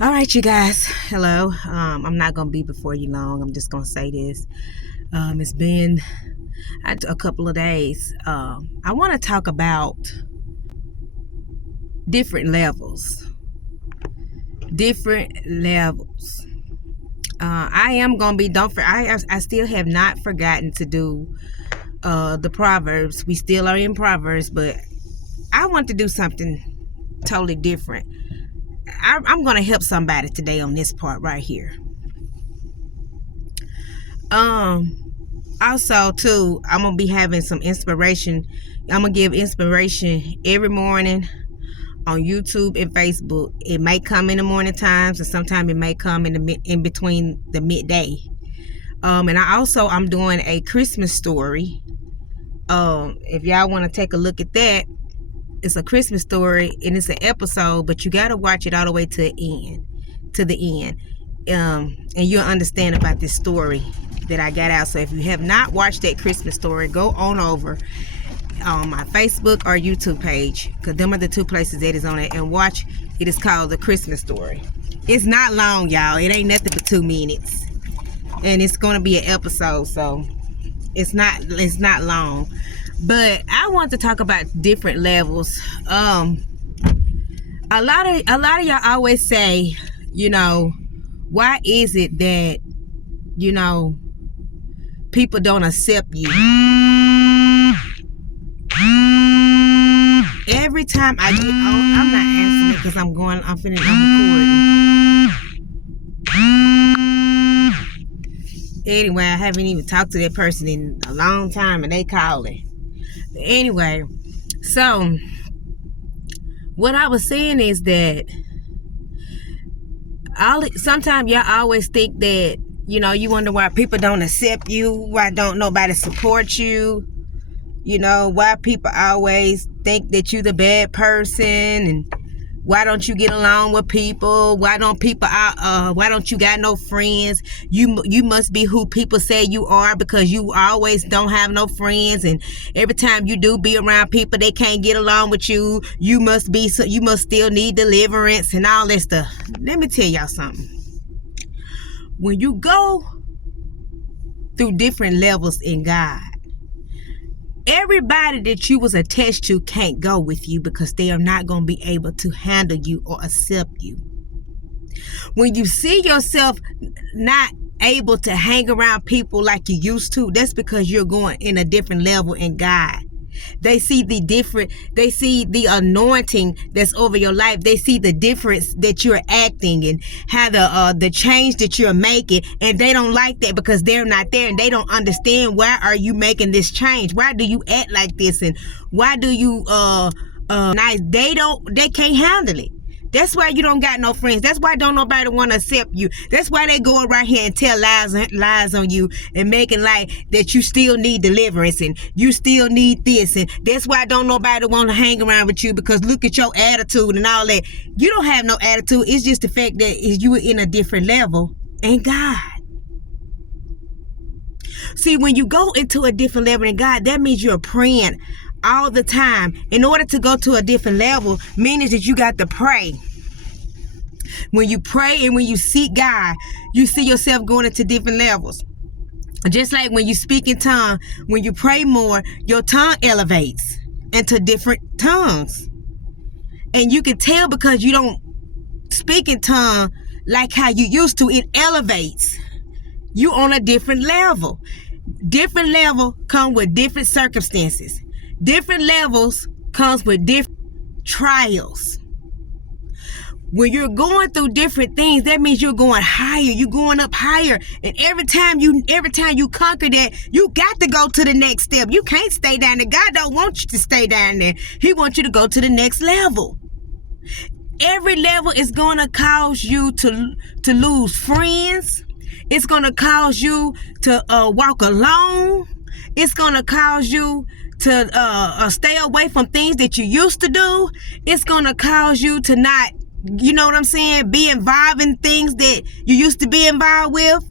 All right, you guys. Hello. I'm not gonna be before you long. I'm just gonna say this. It's been a couple of days. I want to talk about different levels. Different levels. I am gonna be. Don't for. I still have not forgotten to do the proverbs. We still are in proverbs, but I want to do something totally different. I'm gonna help somebody today on this part right here. Also too, I'm gonna be having some inspiration. I'm gonna give inspiration every morning on YouTube and Facebook. It may come in the morning times, and sometimes it may come in between the midday. And I'm doing a Christmas story. If y'all want to take a look at that, it's a Christmas story and it's an episode, but you gotta watch it all the way to the end. And you'll understand about this story that I got out. So if you have not watched that Christmas story, go on over on my Facebook or YouTube page, because them are the two places that is on it, and watch. It is called The Christmas Story. It's not long, y'all. It ain't nothing but 2 minutes, and it's going to be an episode, so it's not long. But I want to talk about different levels. A lot of y'all always say, why is it that people don't accept you? Every time I get on, I'm not answering it because I'm recording. Anyway, I haven't even talked to that person in a long time, and they calling. But anyway, so what I was saying is that sometimes y'all always think that, you wonder why people don't accept you, why don't nobody support you, why people always think that you the bad person, and why don't you get along with people, why don't you got no friends, you must be who people say you are because you always don't have no friends, and every time you do be around people they can't get along with you, you must still need deliverance and all that stuff. Let me tell y'all something. When you go through different levels in God, everybody that you was attached to can't go with you because they are not going to be able to handle you or accept you. When you see yourself not able to hang around people like you used to, that's because you're going in a different level in God. They see the anointing that's over your life. They see the difference that you're acting and how the change that you're making, and they don't like that because they're not there and they don't understand why are you making this change? Why do you act like this? And why do you nice? They can't handle it. That's why you don't got no friends. That's why don't nobody want to accept you. That's why they go around here and tell lies on you and making like that you still need deliverance and you still need this. And that's why don't nobody want to hang around with you, because look at your attitude and all that. You don't have no attitude. It's just the fact that you are in a different level in God. See, when you go into a different level in God, that means you're praying all the time. In order to go to a different level, means that you got to pray. When you pray and when you seek God, you see yourself going into different levels. Just like when you speak in tongue, when you pray more, your tongue elevates into different tongues. And you can tell because you don't speak in tongue like how you used to, it elevates. You on a different level. Different level come with different circumstances. Different levels comes with different trials. When you're going through different things, that means you're going higher. You're going up higher. And every time you conquer that, you got to go to the next step. You can't stay down there. God don't want you to stay down there. He wants you to go to the next level. Every level is going to cause you to lose friends. It's going to cause you to walk alone. It's going to cause you to stay away from things that you used to do. It's going to cause you to not, be involved in things that you used to be involved with.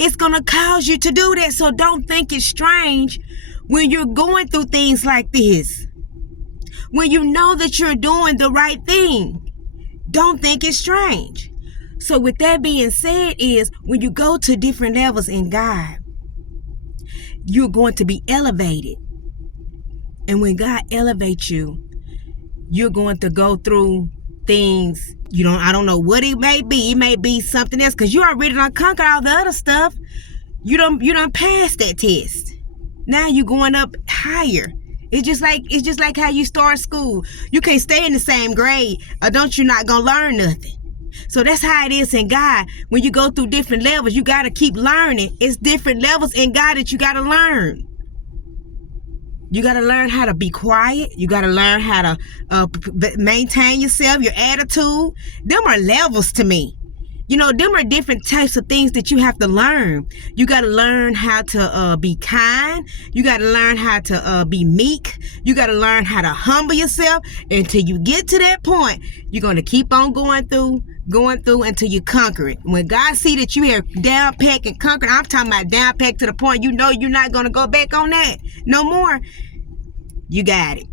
It's going to cause you to do that. So don't think it's strange when you're going through things like this. When you know that you're doing the right thing, don't think it's strange. So with that being said, is when you go to different levels in God, you're going to be elevated. And when God elevates you, you're going to go through things. I don't know what it may be. It may be something else, because you already done conquered all the other stuff. You done passed that test. Now you're going up higher. It's just like how you start school. You can't stay in the same grade, or you're not gonna learn nothing. So that's how it is in God. When you go through different levels, you gotta keep learning. It's different levels in God that you gotta learn. You got to learn how to be quiet. You got to learn how to maintain yourself, your attitude. Them are levels to me. Them are different types of things that you have to learn. You got to learn how to be kind. You got to learn how to be meek. You got to learn how to humble yourself. Until you get to that point, you're going to keep on going through until you conquer it. When God see that you are down packed and conquered, I'm talking about down packed to the point you're not going to go back on that no more. You got it.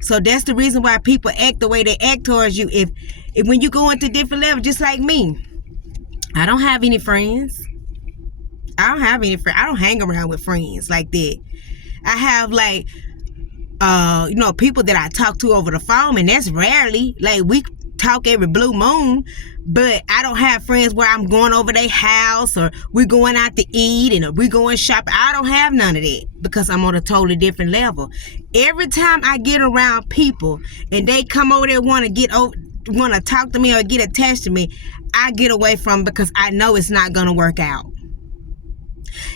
So that's the reason why people act the way they act towards you. If when you go into different levels, just like me, I don't have any friends. I don't hang around with friends like that. I have people that I talk to over the phone, and that's rarely. We talk every blue moon, but I don't have friends where I'm going over their house, or we're going out to eat, and we going shopping. I don't have none of that, because I'm on a totally different level. Every time I get around people and they come over there want to talk to me or get attached to me, I get away from them, because I know it's not going to work out.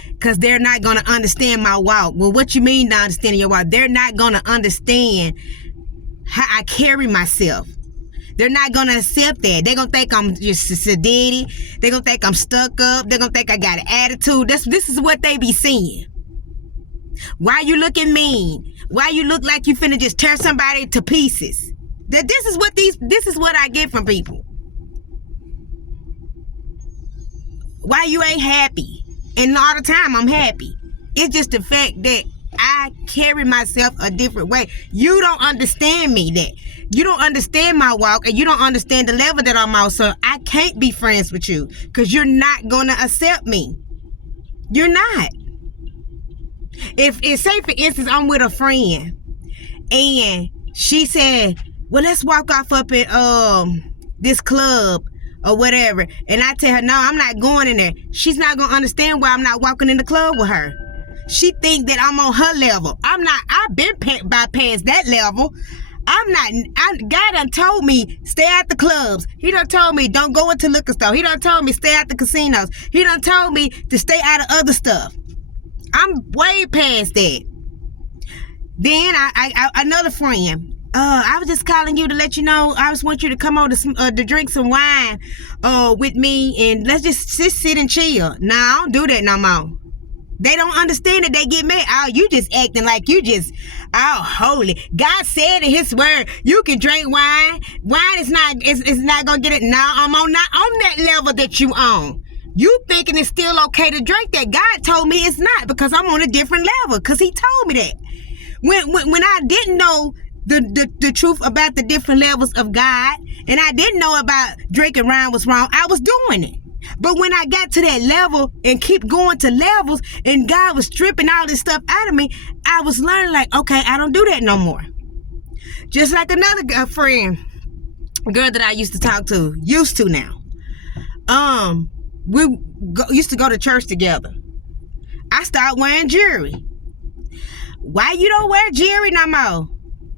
Because they're not going to understand my walk. Well, what you mean not understanding your walk? They're not going to understand how I carry myself. They're not going to accept that. They're going to think I'm just a sedity. They're going to think I'm stuck up. They're going to think I got an attitude. This is what they be seeing. Why you looking mean? Why you look like you finna just tear somebody to pieces? This is what I get from people. Why you ain't happy? And all the time I'm happy. It's just the fact that I carry myself a different way. You don't understand me that. You don't understand my walk, and you don't understand the level that I'm on. So I can't be friends with you, because you're not going to accept me. You're not. If say for instance I'm with a friend and she said, well, let's walk off up at this club or whatever, and I tell her, no, I'm not going in there, she's not going to understand why I'm not walking in the club with her. She think that I'm on her level. I'm not. I've been bypassed that level. I'm not. God done told me stay at the clubs. He done told me don't go into liquor store. He done told me stay at the casinos. He done told me to stay out of other stuff. I'm way past that. Then I another friend. I was just calling you to let you know. I just want you to come over to drink some wine with me, and let's just sit and chill. Nah, I don't do that no more. They don't understand it. They get mad. Oh, you just acting like you just, holy. God said in his word, you can drink wine. Wine is not going to get it. Now I'm not on that level that you on. You thinking it's still okay to drink that. God told me it's not, because I'm on a different level, because he told me that. When I didn't know the truth about the different levels of God, and I didn't know about drinking wine was wrong, I was doing it. But when I got to that level and keep going to levels, and God was stripping all this stuff out of me, I was learning okay, I don't do that no more. Just like another friend, girl that I used to talk to, used to now. We used to go to church together. I started wearing jewelry. Why you don't wear jewelry no more?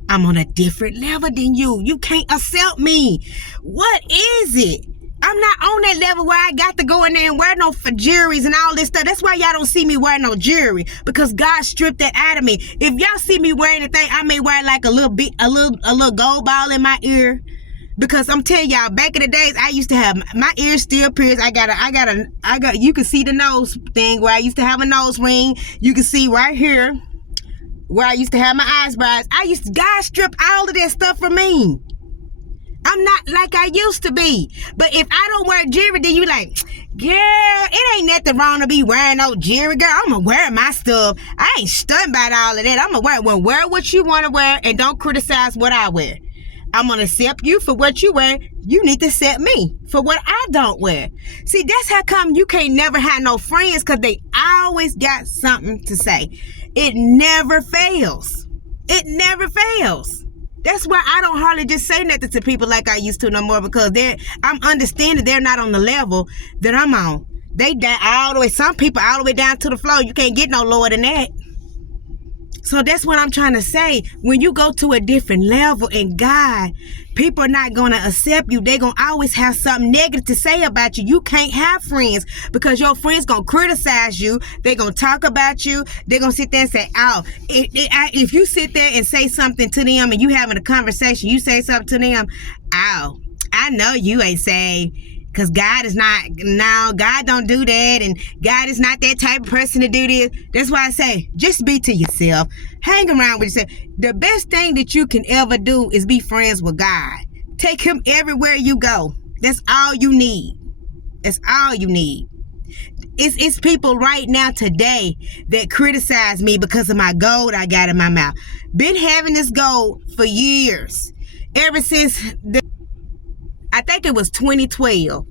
I'm on a different level than you. You can't accept me. What is it? I'm not on that level where I got to go in there and wear no jewelries and all this stuff. That's why y'all don't see me wearing no jewelry, because God stripped that out of me. If y'all see me wearing anything, I may wear a little gold ball in my ear, because I'm telling y'all, back in the days, I used to have my ears still pierced. I got. You can see the nose thing where I used to have a nose ring. You can see right here where I used to have my eyebrows. God stripped all of that stuff from me. I'm not like I used to be. But if I don't wear jewelry, then you like, girl, it ain't nothing wrong to be wearing no jewelry, girl. I'm going to wear my stuff. I ain't stunned by all of that. I'm going to wear what you want to wear, and don't criticize what I wear. I'm going to accept you for what you wear. You need to accept me for what I don't wear. See, that's how come you can't never have no friends, because they always got something to say. It never fails. It never fails. That's why I don't hardly just say nothing to people like I used to no more, because I'm understanding they're not on the level that I'm on. They down all the way. Some people all the way down to the floor. You can't get no lower than that. So that's what I'm trying to say. When you go to a different level in God, people are not going to accept you. They're going to always have something negative to say about you. You can't have friends, because your friends going to criticize you. They're going to talk about you. They're going to sit there and say, oh, if you sit there and say something to them and you having a conversation, you say something to them, oh, I know you ain't saved. Because God is not, no, God don't do that, and God is not that type of person to do this. That's why I say, just be to yourself. Hang around with yourself. The best thing that you can ever do is be friends with God. Take him everywhere you go. That's all you need. That's all you need. It's people right now today that criticize me because of my gold I got in my mouth. Been having this gold for years. Ever since I think it was 2012.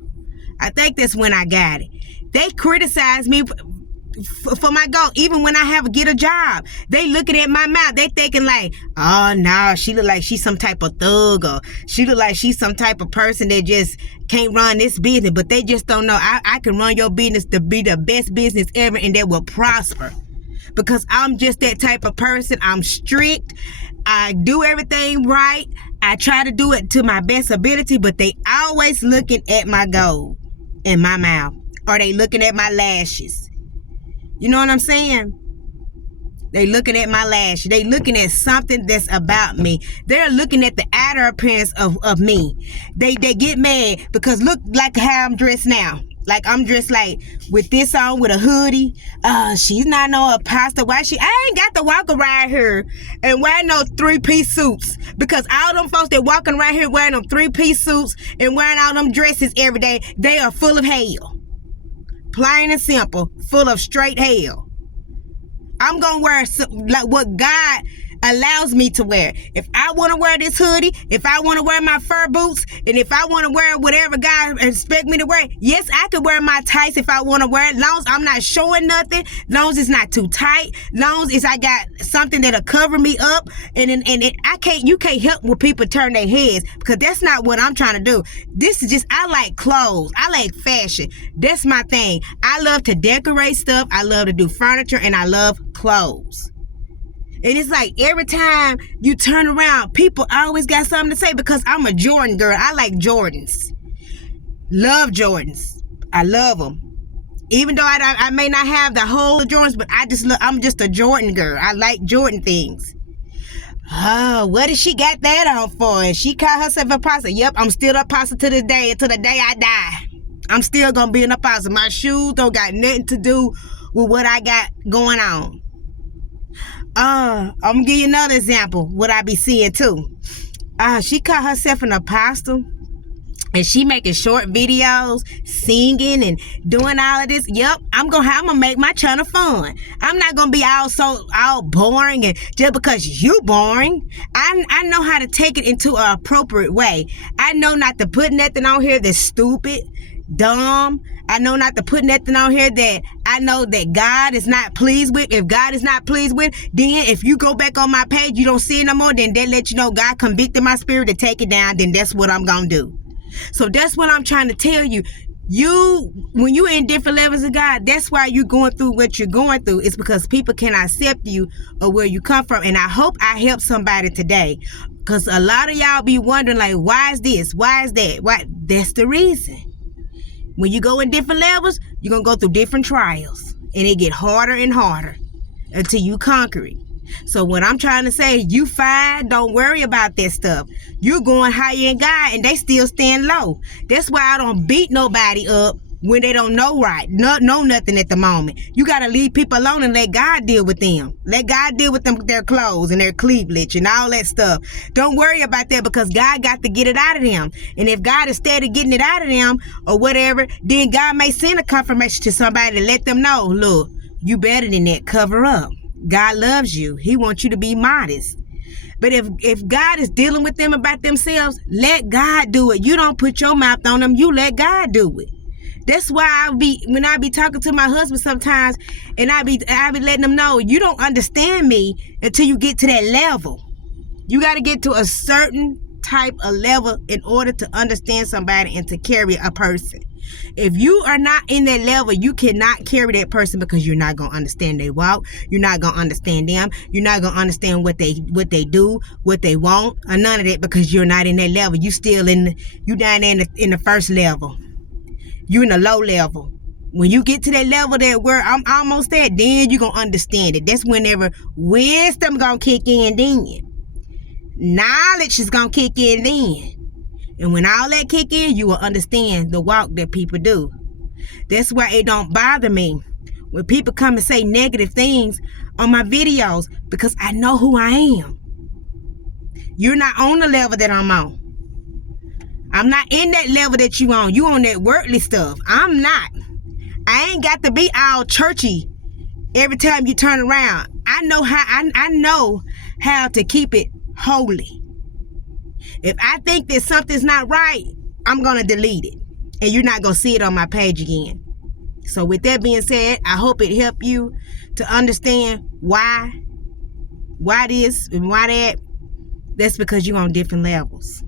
I think that's when I got it. They criticize me for my goal. Even when I get a job, they looking at my mouth. They thinking like, oh no, she look like she's some type of thug, or she look like she's some type of person that just can't run this business. But they just don't know. I can run your business to be the best business ever, and that will prosper. Because I'm just that type of person. I'm strict. I do everything right. I try to do it to my best ability, but they always looking at my gold in my mouth, or they looking at my lashes. You know what I'm saying? They looking at my lashes. They looking at something that's about me. They're looking at the outer appearance of me. They get mad because look like how I'm dressed now. Like I'm dressed like with this on, with a hoodie. She's not no apostle. Why I ain't got to walk around here and wear no 3-piece suits, because all them folks that walking around here wearing them 3-piece suits and wearing all them dresses every day, they are full of hell. Plain and simple, full of straight hell. I'm gonna wear like what God allows me to wear. If I want to wear this hoodie, if I want to wear my fur boots, and if I want to wear whatever God expect me to wear, yes, I can wear my tights if I want to wear it, long as I'm not showing nothing, long as it's not too tight, long as I got something that'll cover me up, and you can't help when people turn their heads, because that's not what I'm trying to do. This is just, I like clothes, I like fashion. That's my thing. I love to decorate stuff, I love to do furniture, and I love clothes. And it's like every time you turn around, people always got something to say, because I'm a Jordan girl. I like Jordans. Love Jordans. I love them. Even though I may not have the whole Jordans, but I'm just a Jordan girl. I like Jordan things. Oh, what did she got that on for? And she called herself an apostle. Yep, I'm still an apostle to this day, until the day I die. I'm still going to be an apostle. My shoes don't got nothing to do with what I got going on. I'm gonna give you another example, what I be seeing too. She called herself an apostle, and she making short videos, singing and doing all of this. Yep, I'm gonna make my channel fun. I'm not gonna be all boring, and just because you boring. I know how to take it into an appropriate way. I know not to put nothing on here that's stupid, dumb. I know not to put nothing on here that I know that God is not pleased with. If God is not pleased with, then if you go back on my page, you don't see it no more, then they let you know God convicted my spirit to take it down, then that's what I'm going to do. So that's what I'm trying to tell you. When you're in different levels of God, that's why you're going through what you're going through. It's because people cannot accept you or where you come from. And I hope I help somebody today, because a lot of y'all be wondering, like, why is this? Why is that? Why? That's the reason. When you go in different levels, you're going to go through different trials, and it get harder and harder until you conquer it. So what I'm trying to say, you fine, don't worry about that stuff. You're going higher in God, and they still stand low. That's why I don't beat nobody up when they don't know know nothing at the moment. You got to leave people alone and let God deal with them. Let God deal with them, their clothes and their cleavage and all that stuff. Don't worry about that, because God got to get it out of them. And if God is steady getting it out of them or whatever, then God may send a confirmation to somebody to let them know, look, you better than that. Cover up. God loves you. He wants you to be modest. But if God is dealing with them about themselves, let God do it. You don't put your mouth on them. You let God do it. That's why when I be talking to my husband sometimes, and I be letting them know, you don't understand me until you get to that level. You got to get to a certain type of level in order to understand somebody and to carry a person. If you are not in that level, you cannot carry that person, because you're not going to understand their walk. You're not going to understand them. You're not going to understand what they do, what they want, or none of that, because you're not in that level. You down there in the first level. You in the low level. When you get to that level that where I'm almost at, then you're going to understand it. That's whenever wisdom going to kick in then. Knowledge is going to kick in then. And when all that kick in, you will understand the walk that people do. That's why it don't bother me when people come and say negative things on my videos, because I know who I am. You're not on the level that I'm on. I'm not in that level that you on. You on that worldly stuff. I'm not. I ain't got to be all churchy every time you turn around. I know how to keep it holy. If I think that something's not right, I'm going to delete it. And you're not going to see it on my page again. So with that being said, I hope it helped you to understand why this and why that. That's because you're on different levels.